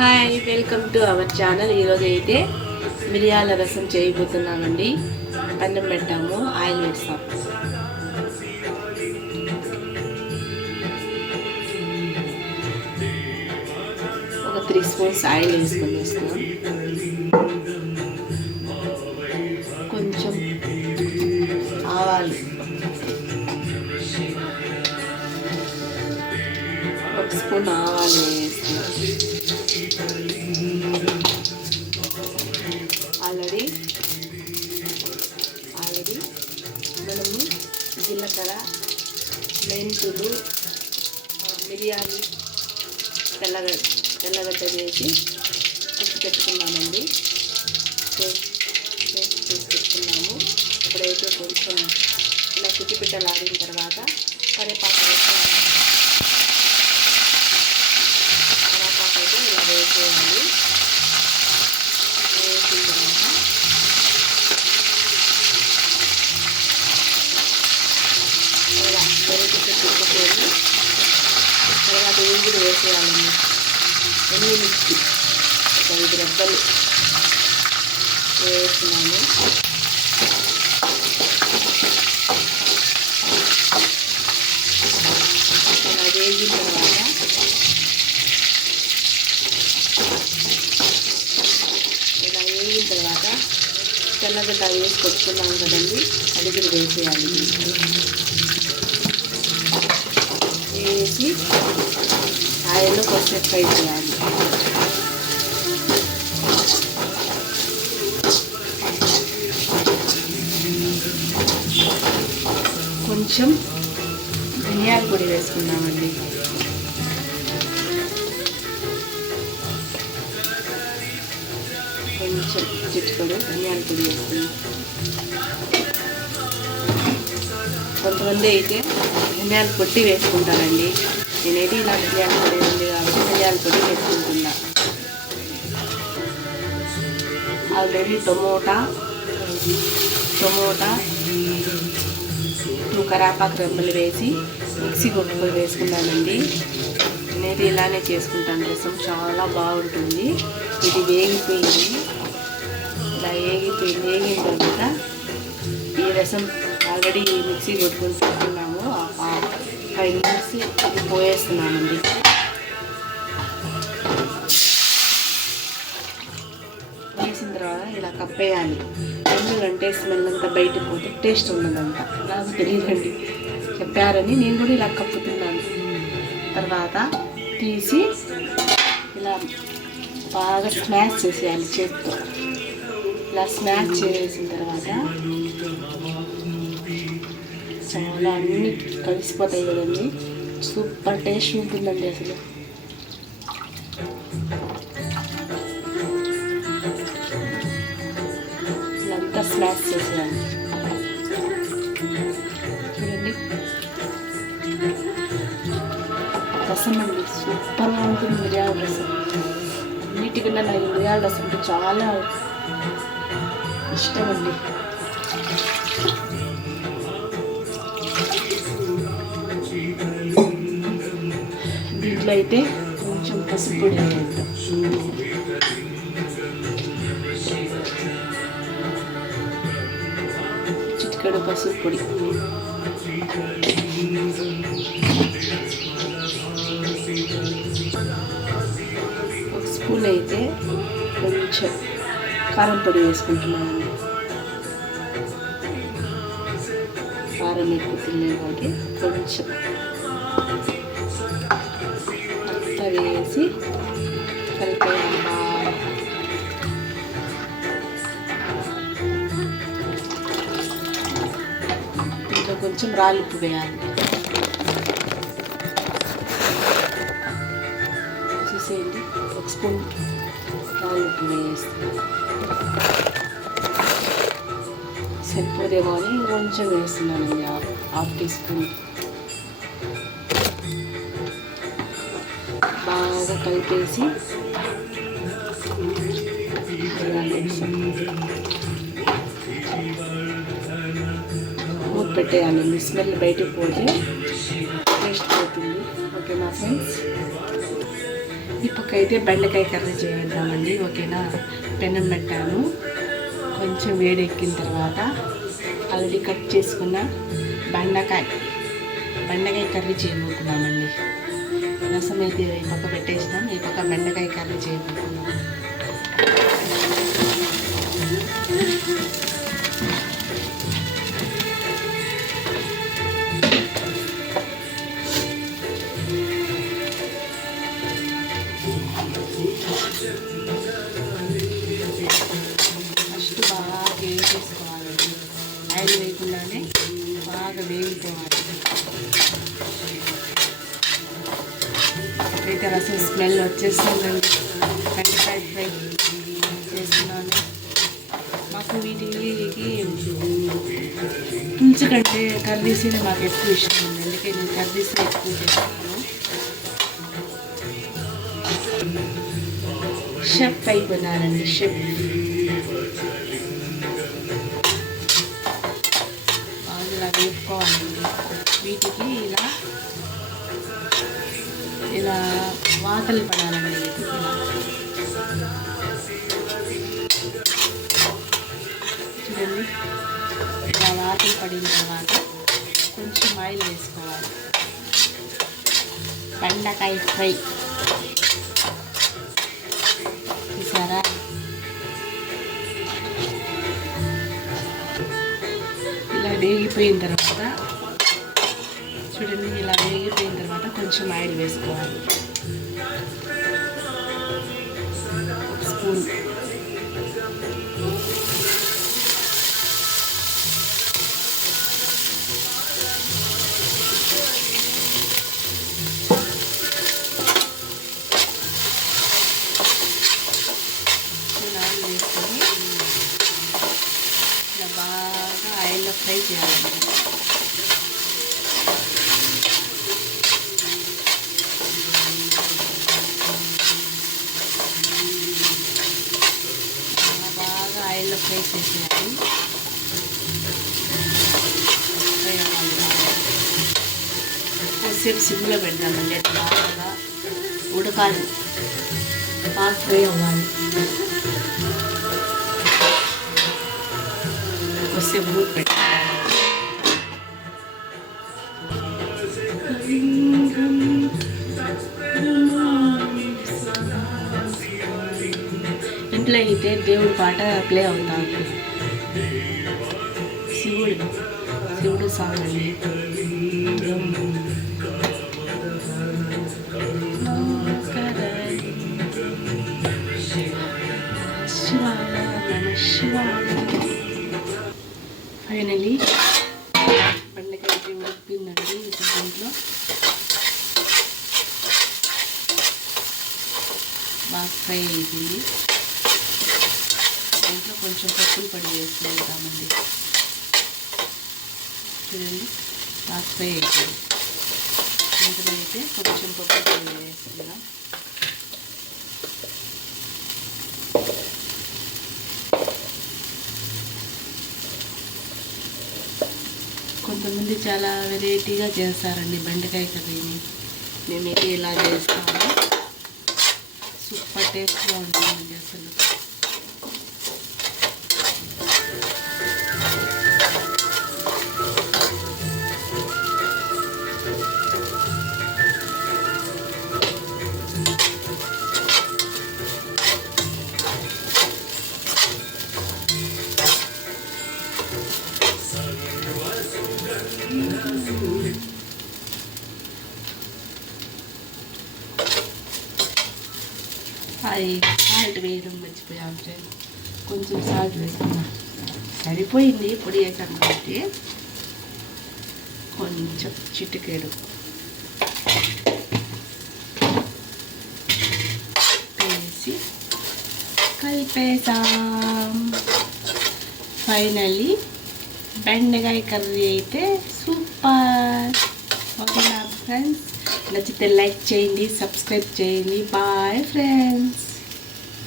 Hi, welcome to our channel. ఈరోజు అయితే మిరియాల రసం చేయబోతున్నామండి. అన్నం పెట్టాము, ఆయిల్ వేస్తాం. ఒక 3 స్పూన్స్ ఆయిల్ వేస్తున్నాం. కొంచెం ఆవాలు, 1 స్పూన్ ఆవాలు వేస్తున్నాం. ఆల్రెడీ మనము జీలకర్ర, మెంతులు, మిరియాలు, తెల్లగడ్డ వేసి కుట్టి పెట్టుకున్నామండి. పేస్ట్ చేసి పెట్టుకున్నాము. ఇప్పుడైతే కొంచెం ఇలా కుట్టి పెట్టలాడిన తర్వాత కరివేపాకు వేసుకోవాలి. కరివేపాకు అయితే ఇలా వేసేయాలి. వేసిన తర్వాత ఇలా తిప్పుకొని తర్వాత ఎంగిలి వేసేయాలండి. ఎండుమిర్చి ఒక 5 రెబ్బలు వేస్తున్నాము. అలా వేగిన తర్వాత ఇలా వేగిన తర్వాత తెల్లగడ్డ వేసి కొట్టుకున్నాం కదండి, అది కూడా వేసేయాలి. వేసి ఆయిల్లో కొంచెం ఫ్రై చేయాలి. కొంచెం ధనియాల పొడి వేసుకున్నామండి. కొంచెం చిటికెడు ధనియాల పొడి వేసుకున్నాం. కొంతమంది అయితే ధనియాల పొడి వేసుకుంటారండి. నేనైతే ఇలా ధనియాల పొడి ఉంది కాబట్టి ధనియాల పొడి వేసుకుంటున్నా. ఆల్రెడీ టమోటా 2 కరివేపాకు రెబ్బలు వేసి మిక్సీ కొట్టుకొని వేసుకున్నానండి. నేనైతే ఇలానే చేసుకుంటాను. రసం చాలా బాగుంటుంది. ఇది వేగిపోయింది. ఇలా వేగిన తర్వాత ఈ రసం ఆల్రెడీ మిక్సీ కొట్టుకొని పెట్టుకున్నాము. 5 మినిట్స్ ఇది పోయేస్తున్నామండి. వేసిన తర్వాత ఇలా కప్పేయాలి. ఎందుకంటే స్మెల్ అంతా బయటకు పోతే టేస్ట్ ఉండదంట. నాకు తెలియదండి, చెప్పారని నేను కూడా ఇలా కప్పుతున్నాను. తర్వాత తీసి ఇలా బాగా స్మాష్ చేసేయాలి చేతితో. ఇలా స్మాష్ చేసిన తర్వాత చాలా అన్నీ కలిసిపోతాయి కదండి. సూపర్ టేస్ట్ ఉంటుందండి అసలు. ఇదంతా స్మాష్ చేసేయాలి. చూడండి, రసం అండి సూపర్గా ఉంటుంది. మిరియాల రసం అన్నిటికన్నా నాకు మిరియాల రసం అంటే చాలా ఇష్టం అండి. దీంట్లో అయితే కొంచెం పసుపు పొడి వేద్దాం. చిటికెడు పసుపు పొడి, ఒక స్పూన్ అయితే కొంచెం కారం పొడి వేసుకుంటున్నాను. కారం ఎక్కువ తినలేదు కాబట్టి కొంచెం అంతా వేసి కలిపేయాలి బాగా. దీంట్లో కొంచెం రాళ్ళుప్పు వేయాలి. చూసేయండి, 1 స్పూన్ రాళ్ళుప్పు వేస్తాను. సరిపోదేమో అని కొంచెం వేస్తున్నానండి, 1/2 టీ స్పూన్. బాగా కలిపేసి మూత పెట్టేయాలండి. స్మెల్ బయటకు పోతే టేస్ట్ పోతుంది. ఓకేనా ఫ్రెండ్స్? ఈ మాకైతే బెండకాయ కర్రీ చేద్దామండి. ఓకేనా, పెనం పెట్టాను. కొంచెం వేడెక్కిన తర్వాత ఆల్రెడీ కట్ చేసుకున్న బెండకాయ కర్రీ చేయబోతున్నామండి. రసం అయితే ఈ పక్క పెట్టేసినాం, ఈ పక్క బెండకాయ కర్రీ చేయబోతున్నాం. ఫస్ట్ బాగా వేసేసుకోవాలండి. ఆయిల్ వేయకుండానే బాగా వేగిపోవాలి. అయితే రసం స్మెల్ వచ్చేస్తుందండి. బెండకాయ ఫ్రై చేస్తున్నాను. మాకు వీటికి పులుసు కంటే కర్రీసే మాకు ఎక్కువ ఇష్టం ఉంది. అందుకే నేను కర్రీసే ఎక్కువ చేస్తాను. షెఫ్ అయిపోయినారండి, షెఫ్. ఇలా వేపుకోవాలండి. వీటికి ఇలా వాతలు పడాలండి. చూడండి, ఇలా వాతలు పడిన తర్వాత కొంచెం ఆయిల్ వేసుకోవాలి. బెండకాయ ఫ్రై చూసారా? ఇలా వేగిపోయిన తర్వాత చూడండి, ఇలా వేగిపోయిన తర్వాత కొంచెం ఆయిల్ వేసుకోవాలి. స్పూన్. ఆయిల్ వేసుకొని ఇలా బాగా ఆయిల్లో ఫ్రై చేయాలండి. ఆయిల్లో ఫ్రై చేసేయాలి. ఫ్రై అవ్వాలి. కొద్దిసేపు సిమ్లో పెడదామండి. అది బాగా ఉడకాలి, బాగా ఫ్రై అవ్వాలి. కొద్దిసేపు మూత పెట్టాలి. ఇంట్లో అయితే దేవుడి పాట ప్లే అవుతా ఉంటుంది. శివుడు సాంగ్ అండి. ఫైనలీ బెండకాయ ఉడికిందండి. దీంట్లో బాగా ఫ్రై అయిపోయింది. దీంట్లో కొంచెం పప్పుల పొడి వేసుకుంటామండి. చూడండి, బాగా ఫ్రై అయిపోయింది. ఇందులో అయితే కొంచెం పప్పుల పొడి వేసుకుందాం. కొంతమంది చాలా వెరైటీగా చేస్తారండి బెండకాయ కర్రీని. మేమైతే ఇలా చేస్తాము. సూపర్ టేస్ట్గా ఉంటుందండి అసలు. అది సాల్ట్ వేయడం మర్చిపోయాం ఫ్రెండ్స్. కొంచెం సాల్ట్ వేసుకున్నాం. సరిపోయింది పొడి వేసాం కాబట్టి. కొంచెం చిటికేడు వేసి కలిపేసాం. ఫైనల్లీ బెండకాయ కర్రీ అయితే సూపర్. ఓకేనా ఫ్రెండ్స్? నచ్చితే లైక్ చేయండి, సబ్స్క్రైబ్ చేయండి. Bye friends.